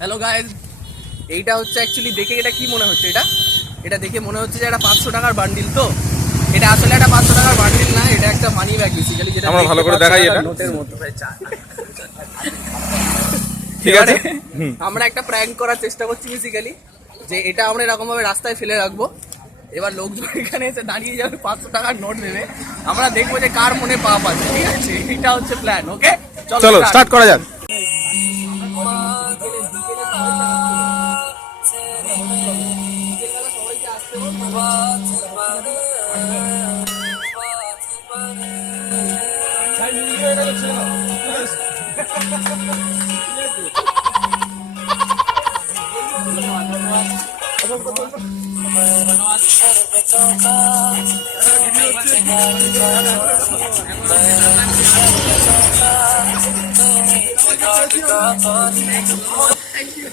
Hello guys, এইটা হচ্ছে actually দেখে এটা কি মনে হচ্ছে, এটা দেখে মনে হচ্ছে যে এটা 500 টাকার বান্ডিল। তো এটা আসলে একটা 500 টাকার বান্ডিল না, এটা একটা মানি ব্যাগ বেসিক্যালি, যেটা আমরা ভালো করে দেখাই এটা নোটের মতো। ঠিক আছে, আমরা একটা প্র্যাঙ্ক করার চেষ্টা করছি বেসিক্যালি, যে এটা আমরা এরকম ভাবে রাস্তায় ফেলে রাখবো। এবার লোকজন এখানে এসে দাঁড়িয়ে যাবে, 500 টাকার নোট নেবে, আমরা দেখবো যে কার মনে পাপ আছে। ঠিক আছে, এটা হচ্ছে প্ল্যান। ওকে, চলো স্টার্ট করা যাক।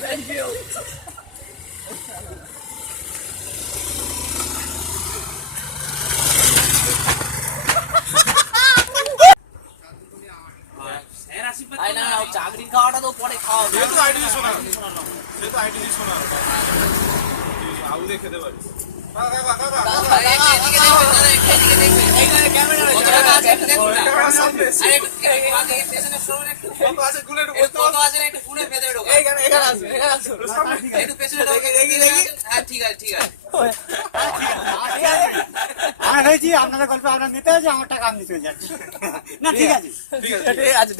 Thank you. চাকরি খাওয়াটা তো পরে খাওয়া হবে। খেতে পারিস। আপনাদের গল্প আপনার নিতে আছে, আমার টাকা আপনি চলে যাচ্ছে। না ঠিক আছে, ঠিক আছে।